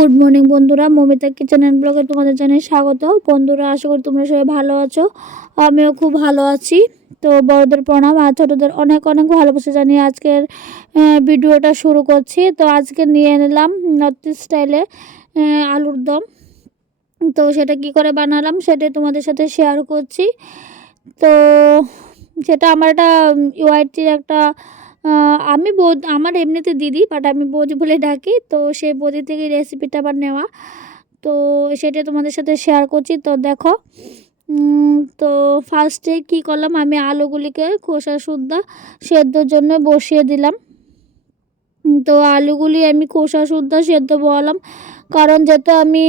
Good morning বন্ধুরা, Momita kitchen and ব্লগে তোমাদের জানাই স্বাগত। বন্ধুরা, আশা করি তোমরা সবাই ভালো আছো। আমিও খুব ভালো আছি। তো বড়দের প্রণাম আর ছোটদের অনেক অনেক ভালোবাসা জানিয়ে আজকের ভিডিওটা শুরু করছি। তো আজকে নিয়ে নিলাম নর্থ ইস্ট স্টাইলে আলুর দম। তো সেটা কি করে বানালাম সেটাই তোমাদের সাথে শেয়ার করছি। তো সেটা আমার একটা ইউআইটির একটা আমি আমার এমনিতে দিদি, বাট আমি বৌদি বলে ডাকি। তো সেই বৌদি থেকে রেসিপিটা আবার নেওয়া, তো সেটা তোমাদের সাথে শেয়ার করছি। তো দেখো, তো ফার্স্টে কি করলাম, আমি আলুগুলিকে খোসা শুদ্ধা সেদ্ধর জন্য বসিয়ে দিলাম। তো আলুগুলি আমি খোসা শুদ্ধা সেদ্ধ বলাম, কারণ যেহেতু আমি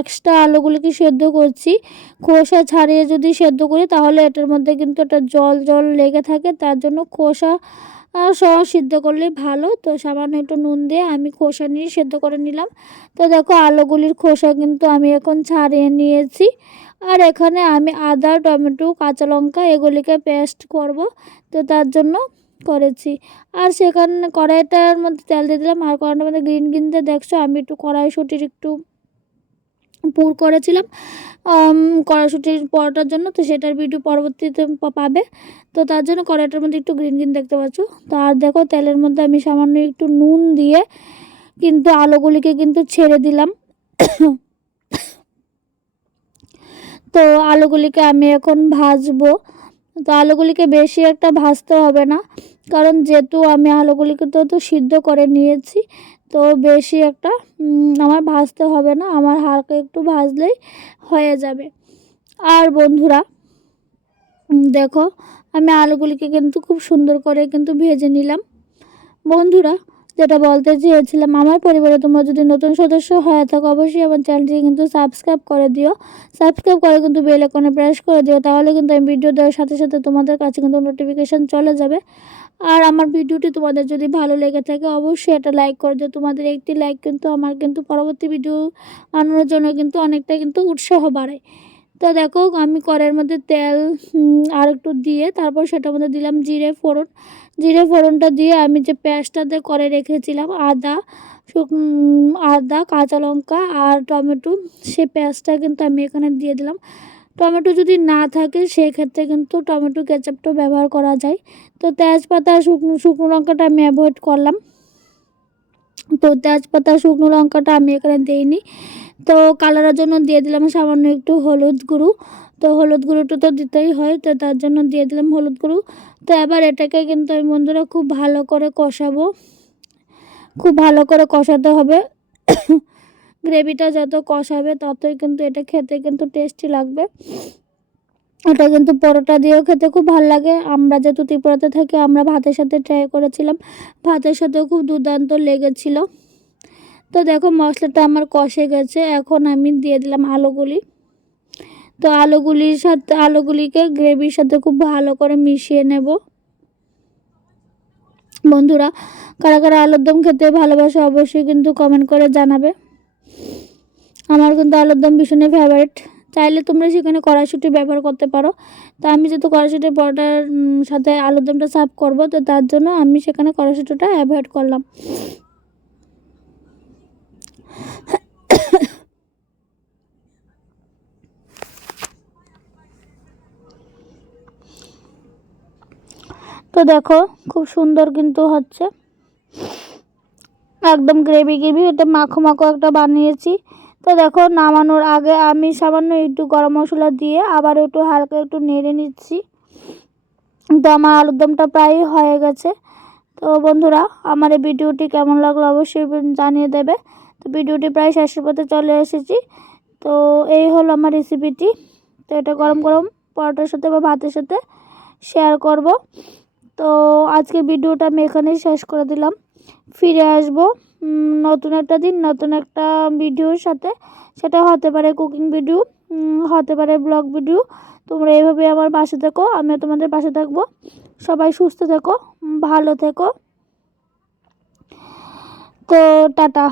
এক্সট্রা আলুগুলিকে সেদ্ধ করছি, খোসা ছাড়িয়ে যদি সেদ্ধ করি তাহলে এটার মধ্যে কিন্তু একটা জল জল লেগে থাকে। তার জন্য খোসা সহ সিদ্ধ করলে ভালো। তো সামান্য একটু নুন দিয়ে আমি খোসা নিয়ে সেদ্ধ করে নিলাম। তো দেখো, আলুগুলির খোসা কিন্তু আমি এখন ছাড়িয়ে নিয়েছি। আর এখানে আমি আদা, টমেটো, কাঁচা লঙ্কা এগুলিকে পেস্ট করব। তো তার জন্য করেছি। আর সেখানে কড়াইটার মধ্যে তেল দিয়ে দিলাম। আর কড়াইটার মধ্যে গ্রিন দিয়ে দেখছো আমি একটু কড়াইশুঁটির একটু পুর করেছিলাম কড়াইশুঁটির পরোটার জন্য। তো সেটার ভিডিও পরবর্তীতে পাবে। তো তার জন্য কড়াইটার মধ্যে একটু গ্রিন দেখতে পাচ্ছ। তো আর দেখো, তেলের মধ্যে আমি সামান্য একটু নুন দিয়ে কিন্তু আলুগুলিকে কিন্তু ছেড়ে দিলাম। তো আলুগুলিকে আমি এখন ভাজবো। তো আলুগুলিকে বেশি একটা ভাজতে হবে না, কারণ যেহেতু আমি আলুগুলিকে তো সিদ্ধ করে নিয়েছি। তো বেশি একটা আমার ভাজতে হবে না, আমার হালকা একটু ভাজলেই হয়ে যাবে। আর বন্ধুরা দেখো, আমি আলুগুলিকে কিন্তু খুব সুন্দর করে কিন্তু ভেজে নিলাম। বন্ধুরা, যেটা বলতে চেয়েছিলাম, আমার পরিবারে তোমরা যদি নতুন সদস্য হয়ে থাকো অবশ্যই আমার চ্যানেলটিকে কিন্তু সাবস্ক্রাইব করে দিও। সাবস্ক্রাইব করে কিন্তু বেল আইকনে প্রেস করে দিও, তাহলে কিন্তু আমি ভিডিও দেওয়ার সাথে সাথে তোমাদের কাছে কিন্তু নোটিফিকেশান চলে যাবে। আর আমার ভিডিওটি তোমাদের যদি ভালো লেগে থাকে অবশ্যই এটা লাইক করে দিও। তোমাদের একটি লাইক কিন্তু আমার কিন্তু পরবর্তী ভিডিও বানানোর জন্য কিন্তু অনেকটা কিন্তু উৎসাহ বাড়ায়। তো দেখো, আমি কড়াইয়ের মধ্যে তেল আর একটু দিয়ে তারপর সেটার মধ্যে দিলাম জিরে ফোড়নটা দিয়ে আমি যে পেঁয়াজটাতে করে রেখেছিলাম আদা, কাঁচা লঙ্কা আর টমেটো, সেই পেঁয়াজটা কিন্তু আমি এখানে দিয়ে দিলাম। টমেটো যদি না থাকে সেক্ষেত্রে কিন্তু টমেটো কেচাপটাও ব্যবহার করা যায়। তো তেজপাতা, শুকনো লঙ্কাটা আমি অ্যাভয়েড করলাম। তো তেজপাতা, শুকনো লঙ্কাটা আমি এখানে দিইনি। তো কালারের জন্য দিয়ে দিলাম সামান্য একটু হলুদ গুঁড়ো। তো হলুদ গুঁড়োটা তো দিতেই হয়, তো তার জন্য দিয়ে দিলাম হলুদ গুঁড়ো। তো এবার এটাকে কিন্তু আমি বন্ধুরা খুব ভালো করে কষাবো, খুব ভালো করে কষাতে হবে। গ্রেভিটা যত কষাবে ততই কিন্তু এটা খেতে কিন্তু টেস্টি লাগবে। এটা কিন্তু পরোটা দিয়েও খেতে খুব ভালো লাগে। আমরা যেহেতু ত্রিপুরাতে থাকি, আমরা ভাতের সাথে ট্রাই করেছিলাম, ভাতের সাথেও খুব দুর্দান্ত লেগেছিল। তো দেখো, মশলাটা আমার কষে গেছে, এখন আমি দিয়ে দিলাম আলুগুলি। তো আলুগুলিকে গ্রেভির সাথে খুব ভালো করে মিশিয়ে নেব। বন্ধুরা, কারা কারা আলুর দম খেতে ভালোবাসে অবশ্যই কিন্তু কমেন্ট করে জানাবে। আমার কিন্তু আলুর দম ভীষণই ফেভারিট। চাইলে তোমরা সেখানে কড়াইশুঁটি ব্যবহার করতে পারো। তো আমি যেহেতু কড়াইশুঁটির পরোটার সাথে আলুর দমটা সার্ভ করবো, তো তার জন্য আমি সেখানে কড়াইশুঁটিটা অ্যাভয়েড করলাম। তো দেখো, খুব সুন্দর কিন্তু হচ্ছে, একদম গ্রেভি এটা মাখো মাখো একটা বানিয়েছি। তো দেখো, নামানোর আগে আমি সামান্য একটু গরম মশলা দিয়ে আবার একটু হালকা একটু নেড়ে নিচ্ছি। তো আমার আলুর দমটা প্রায় হয়ে গেছে। তো বন্ধুরা, আমার এই ভিডিওটি কেমন লাগলো অবশ্যই জানিয়ে দেবে। তো ভিডিওটি প্রায় শেষের পথে চলে এসেছি। তো এই হলো আমার রেসিপিটি। তো এটা গরম গরম পরোটার সাথে বা ভাতের সাথে শেয়ার করব। তো আজকের ভিডিওটা আমি এখানেই শেষ করে দিলাম। ফিরে আসব নতুন একটা দিন, নতুন একটা ভিডিওর সাথে। সেটা হতে পারে কুকিং ভিডিও, হতে পারে ব্লগ ভিডিও। তোমরা এইভাবে আমার পাশে থেকো, আমিও তোমাদের পাশে থাকবো। সবাই সুস্থ থেকো, ভালো থেকো। তো টাটা।